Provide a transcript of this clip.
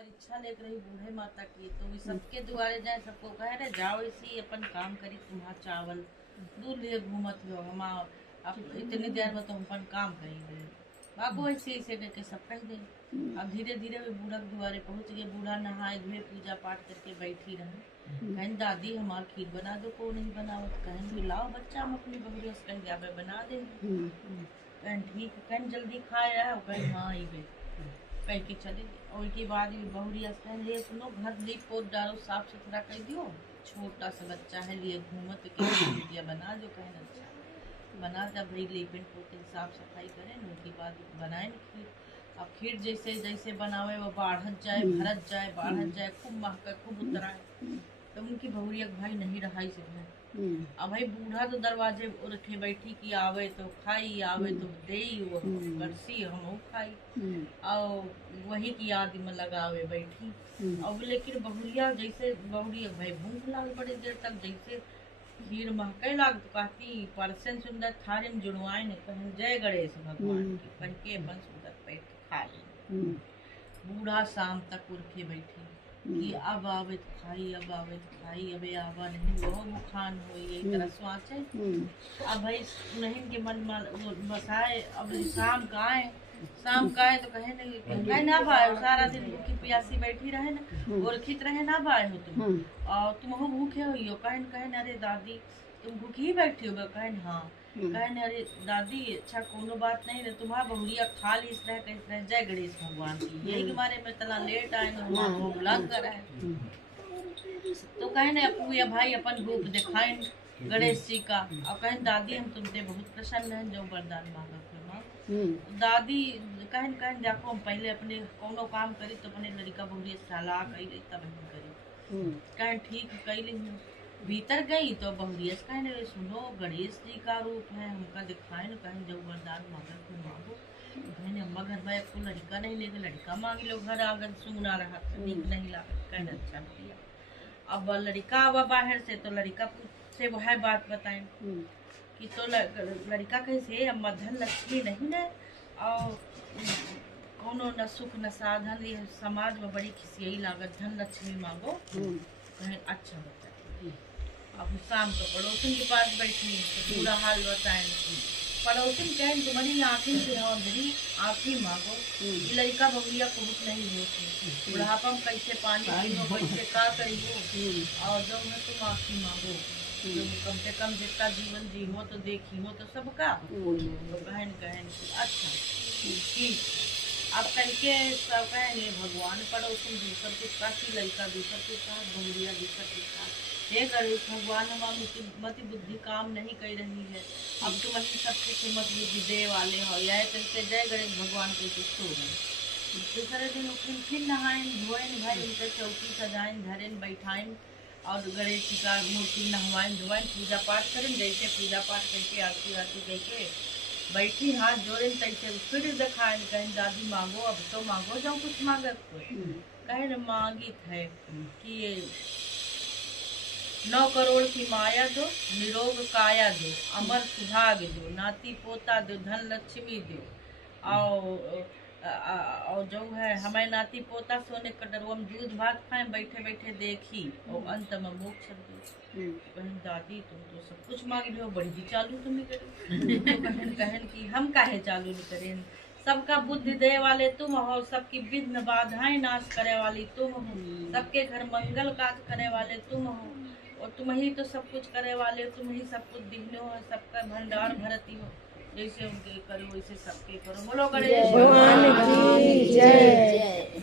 परीक्षा लेकर रही बूढ़े माता की, तो सबके दुआरे जाए, सबको कहे रहे जाओ इसी अपन काम करी, तुम्हारा चावल दूर लिए घूमत हो, हम इतनी देर में तो हम अपन काम करेंगे। बाबू ऐसे ऐसे करके सब कह दे। अब धीरे धीरे वे बूढ़ा के दुआरे पहुँच गए। बूढ़ा नहाए धोए पूजा पाठ करके बैठी रहे। कहें दादी हमार खीर बना दो, को नहीं बनावत। कहें लाओ बच्चा, हम अपनी बहुरिया से कहें जाबे बना दे। कहें ठीक, कहें जल्दी खाए रहा, कहें हाँ ये कह के चले। और के बाद बहुरिया से कहें ले सुनो, घर लीप पोत डालो, साफ सुथरा कर दियो, छोटा सा बच्चा है लिए घूमत के बना दो। कहें अच्छा बना दे भाई, लेपिन पोते साफ सफाई करें, उनके बाद बनाए खीर। अब खीर जैसे जैसे बनावे वो बढ़त जाए, भरत जाए, बढ़त जाए, खूब महका खूब उतराए। तो उनकी बहुरिया भाई नहीं रहा से अब भाई बूढ़ा तो दरवाजे रखे बैठी कि आवे तो खाई, आवे तो दे बरसी हम खाई, और वही की याद में लगावे बैठी। अब लेकिन बहुरिया जैसे बहुरिया भाई भूख लाग बड़ी देर तक, जैसे खीर महके लाग तो कहती परसन सुंदर थारे में जुड़वाए ने, कहें जय गणेश भगवान की, कह के अपन सुंदर बैठ खा ले। बूढ़ा शाम तक उर्खे बैठे कि अब आवे तो खाई, अब आवे तो खाई, अबे आवा नहीं, वो मुखान हो यही तरह स्वाचे। अब भाई नहीं के मन बसाए। अब शाम का आए, शाम का आए तो कहे नहीं, कहे ना भाई सारा दिन भूखी प्यासी बैठी रहे ना, गोरखित रहे ना भाई हो तुम, और तुम हो भूखे हो। कहें अरे दादी तुम भूखी ही बैठी हो? कहें हाँ। कहें अरे दादी अच्छा कोनो बात नहीं रे, तुम्हारा बहुरिया खा ली इस तरह कैसे रहे, जय गणेश भगवान की, यही के बारे में तना लेट आए भूख लग कर है। तो कहें न अपू या भाई अपन रूप दिखाएं गणेश जी का, और कहें दादी हम तुमसे बहुत प्रसन्न हैं, जो वरदान मांगा दादी। कहें जाको हम पहले अपने कोनो काम करी तो अपने लड़का बहुरिया सलाह कही तब हम करी। कहें ठीक कही ली। भीतर गई तो बहुरिया से कहने सुनो गणेश जी का रूप है, हमका दिखाए न। कहें जब वरदान मांगा तो मांगो। कहने अम्मा घर में आपको लड़का नहीं लेगा, लड़का मांग लो, घर आंगन सुना रहा था, नीक नहीं लगा। कहने अच्छा भैया। अब लड़का आवा बाहर से तो लड़का से वह बात बताए कि तो लड़का कैसे अम्मा धन लक्ष्मी नहीं न, और कोनो न सुख न साधन, ये समाज में बड़ी खिसियाई लागत, धन लक्ष्मी मांगो। कहें अच्छा बता। अब शाम को पड़ोसन के पास बैठी तो पूरा हाल बताए। पड़ोसन कहें तुम्हारी आँखें से अंधरी आँखें मांगो, ये लड़का बहुरिया को भूख नहीं होती, बुढ़ापा में कैसे पानी पीनो, कैसे का करियो, और जो है तुम आँखें मांगो, जो कम से कम जिसका जीवन जी हो तो देखी हो तो सबका। तो कहें अच्छा ठीक। अब करके सब कहेंगे भगवान पड़ोसन दूसर के साथ ही लड़का दूसर के साथ, बहुरिया दूसर के साथ। हे गणेश भगवान हमारी मति बुद्धि काम नहीं कर रही है, अब तुम वही सबके हिम्मत बुद्धि दे वाले हो, यह करके जय गणेश भगवान के सो गए। दूसरे दिन फिर नहाएं धोएं भाई, उनके चौकी सजाएं धरें बैठाएं, और गणेश जी का मूर्ति नहवाएं धोएं, पूजा पाठ करें। जैसे पूजा पाठ करके आरती वारती करके बैठी हाथ जोड़ें, तैसे फिर दिखाएं। कहें दादी मांगो, अब तो मांगो जो कुछ मांगे। कहें मांगी है कि 9 करोड़ की माया दो, निरोग काया दो, अमर सुभाग दो, नाती पोता दो, धन लक्ष्मी दो, और जो है हमारे नाती पोता सोने कटरवा में दूध भात खाएं, बैठे बैठे देखी, और अंत में मोक्ष दो। कहें दादी तुम तो सब कुछ मांग लो, बड़ी भी चालू तुम ही करें। तो कहें कि हम काहे चालू नहीं करें, सबका बुद्धि दे वाले तुम हो, सबकी विघ्न बाधाएं नाश करे वाली तुम हो, सबके घर मंगल कार्य करे वाले तुम हो, और तुम ही तो सब कुछ करे वाले, तुम ही सब कुछ दिखने हो, सबका भंडार भरती हो, जैसे उनके करो वैसे सबके करो। बोलो गणेश भगवान की जय।